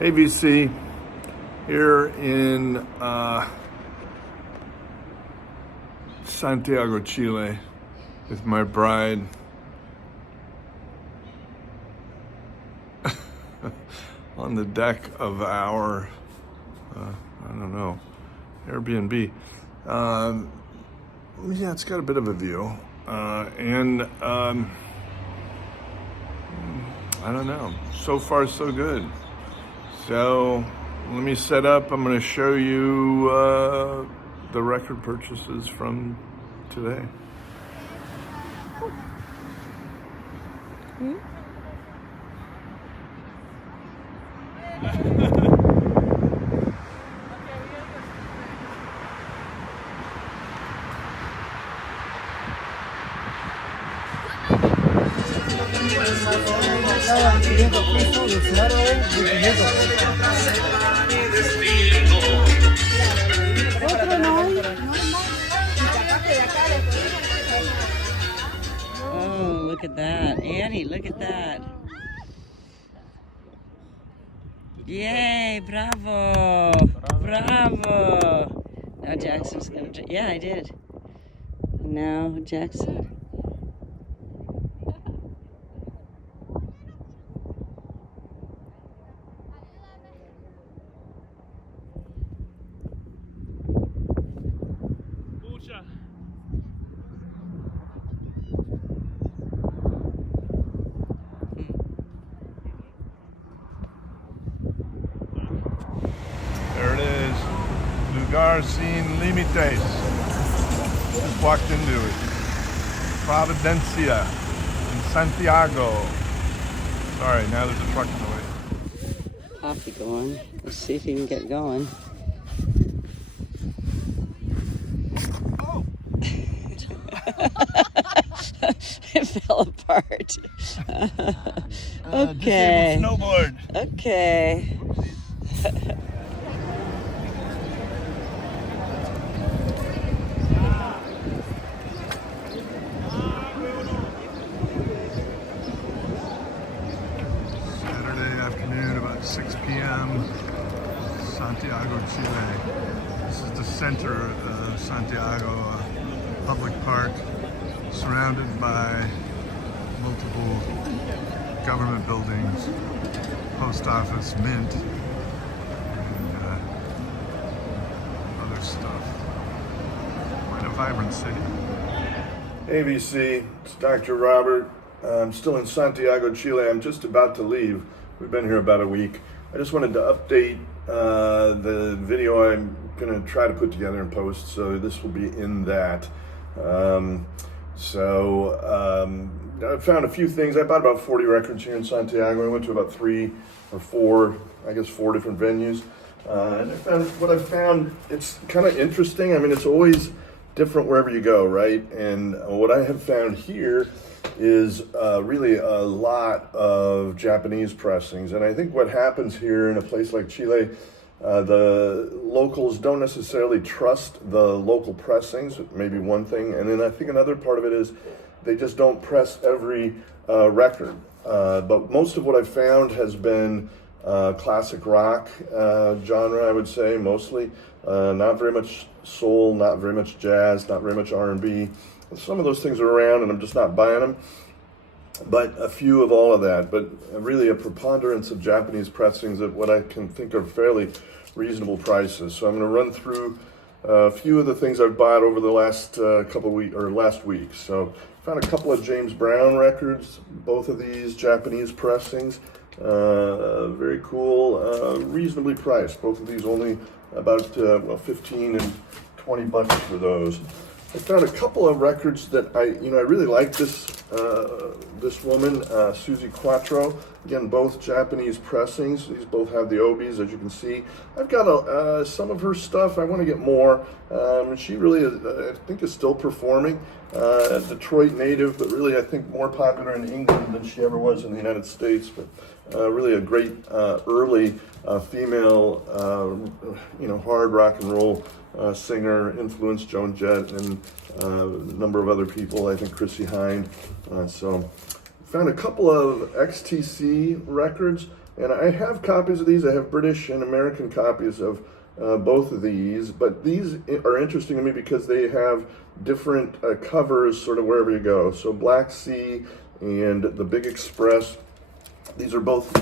Hey VC, here in Santiago, Chile, with my bride. On the deck of our, I don't know, Airbnb. Yeah, it's got a bit of a view. And I don't know, so far so good. So let me set up. I'm going to show you the record purchases from today. Oh, look at that. Annie, look at that. Yay, bravo. Bravo. Now Jackson's going to... Yeah, I did. Now Jackson. There it is. Lugar sin límites. Just walked into it. Providencia in Santiago. Sorry, now there's a truck in the way. Coffee going. Let's see if he can get going. Oh! It fell apart. Okay. Snowboard. Okay. Saturday afternoon, about 6 p.m., Santiago, Chile. This is the center of Santiago, a public park surrounded by multiple government buildings, post office, mint, and other stuff. Quite a vibrant city. Hey VC, it's Dr. Robert. I'm still in Santiago, Chile. I'm just about to leave. We've been here about a week. I just wanted to update the video I'm going to try to put together and post, so this will be in that. I found a few things. I bought about 40 records here in Santiago. I went to about 3 or 4, I guess 4 different venues. And I found, it's kind of interesting. I mean, it's always different wherever you go, right? And what I have found here is really a lot of Japanese pressings. And I think what happens here in a place like Chile, the locals don't necessarily trust the local pressings, maybe one thing. And then I think another part of it is they just don't press every record. But most of what I've found has been classic rock genre, I would say, mostly. Not very much soul, not very much jazz, not very much R&B. Some of those things are around and I'm just not buying them. But a few of all of that, but really a preponderance of Japanese pressings at what I can think are fairly reasonable prices. So I'm going to run through a few of the things I've bought over the last last week. So found a couple of James Brown records, both of these Japanese pressings. Very cool, reasonably priced. Both of these only about 15 and 20 bucks for those. I found a couple of records that I really like. This woman, Susie Quattro. Again, both Japanese pressings. These both have the obies, as you can see. I've got some of her stuff. I want to get more. She really, I think, is still performing. Detroit native, but really, I think, more popular in England than she ever was in the United States. But really a great early female, hard rock and roll singer, influenced Joan Jett and a number of other people, I think Chrissy Hynde. So found a couple of XTC records. And I have copies of these. I have British and American copies of both of these, but these are interesting to me because they have different covers sort of wherever you go. So Black Sea and the Big Express, these are both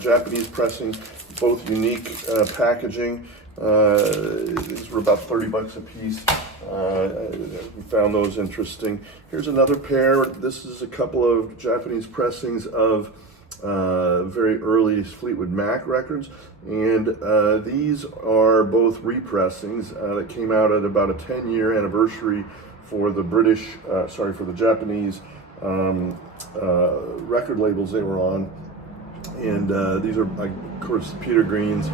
Japanese pressings, both unique packaging. These were about 30 bucks a piece. We found those interesting. Here's another pair. This is a couple of Japanese pressings of very early Fleetwood Mac records, and these are both repressings that came out at about a 10-year anniversary for the for the Japanese record labels they were on. And these are, of course, Peter Green's,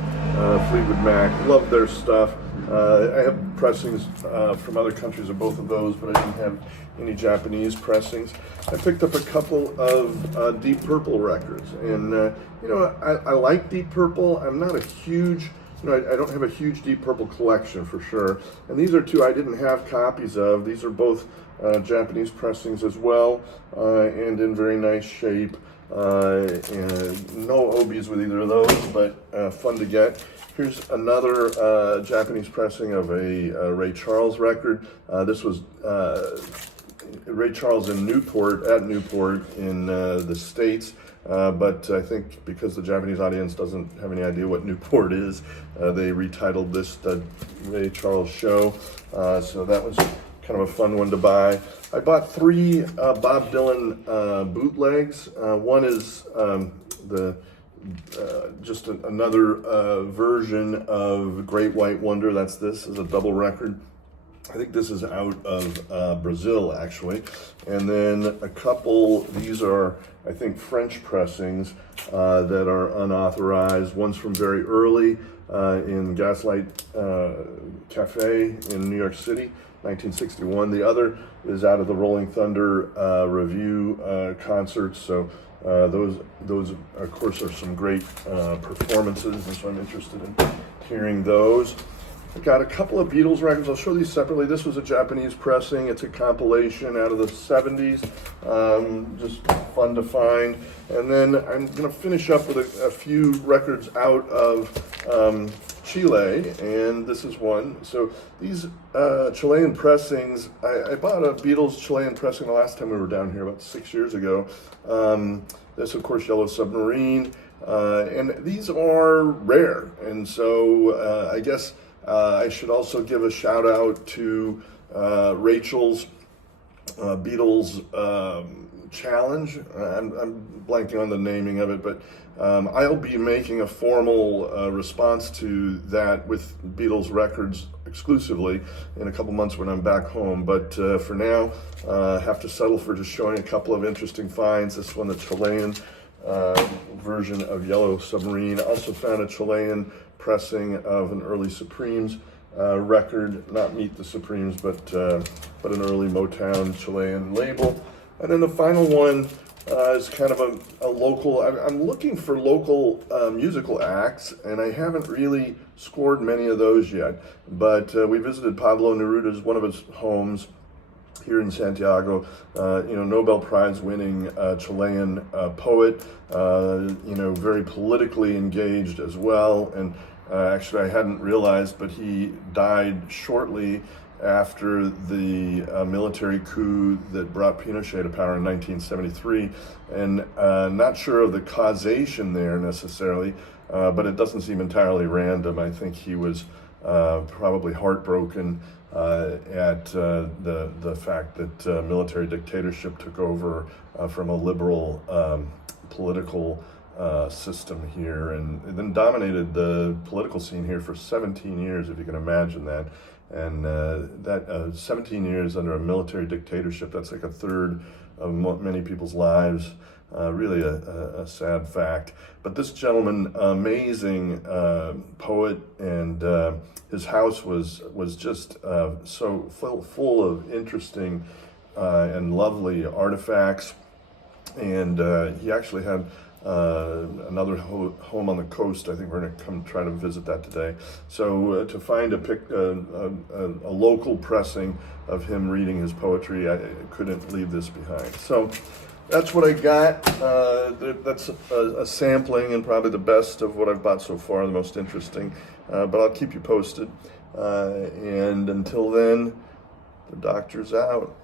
Fleetwood Mac. Love their stuff. I have pressings from other countries of both of those, but I didn't have any Japanese pressings. I picked up a couple of Deep Purple records, and I like Deep Purple. I'm not a huge, I don't have a huge Deep Purple collection for sure. And these are two I didn't have copies of. These are both Japanese pressings as well, and in very nice shape. And no obies with either of those, but fun to get. Here's another Japanese pressing of a Ray Charles record. This was Ray Charles at Newport in the States. But I think because the Japanese audience doesn't have any idea what Newport is, they retitled this the Ray Charles Show. So that was kind of a fun one to buy. I bought 3 Bob Dylan bootlegs. One is just another version of Great White Wonder. This is a double record. I think this is out of Brazil, actually. And then a couple, these are, I think, French pressings that are unauthorized. One's from very early in Gaslight Cafe in New York City, 1961. The other is out of the Rolling Thunder review concerts. So those, of course, are some great performances, and so I'm interested in hearing those. I got a couple of Beatles records. I'll show these separately. This was a Japanese pressing. It's a compilation out of the 70s. Just fun to find. And then I'm going to finish up with a few records out of Chile, and this is one. So these Chilean pressings, I bought a Beatles Chilean pressing the last time we were down here about 6 years ago. This, of course, Yellow Submarine. And these are rare. And so I guess I should also give a shout out to Rachel's Beatles challenge. I'm blanking on the naming of it, but I'll be making a formal response to that with Beatles records exclusively in a couple months when I'm back home. But for now, have to settle for just showing a couple of interesting finds. This one, the Chilean version of Yellow Submarine. Also found a Chilean pressing of an early Supremes record, not Meet the Supremes, but an early Motown Chilean label. And then the final one is kind of a local. I'm looking for local musical acts, and I haven't really scored many of those yet. But we visited Pablo Neruda's, one of his homes here in Santiago. Nobel Prize winning Chilean poet. Very politically engaged as well. And actually, I hadn't realized, but he died shortly after the military coup that brought Pinochet to power in 1973, and not sure of the causation there necessarily, but it doesn't seem entirely random. I think he was probably heartbroken at the fact that military dictatorship took over from a liberal political system here, and then dominated the political scene here for 17 years, if you can imagine that. And that 17 years under a military dictatorship, that's like a third of many people's lives. Really a sad fact. But this gentleman, amazing poet, and his house was just so full of interesting and lovely artifacts. And he actually had another home on the coast. I think we're going to come try to visit that today. So to find a local pressing of him reading his poetry, I couldn't leave this behind. So that's what I got. That's a sampling and probably the best of what I've bought so far, the most interesting. But I'll keep you posted. And until then, the doctor's out.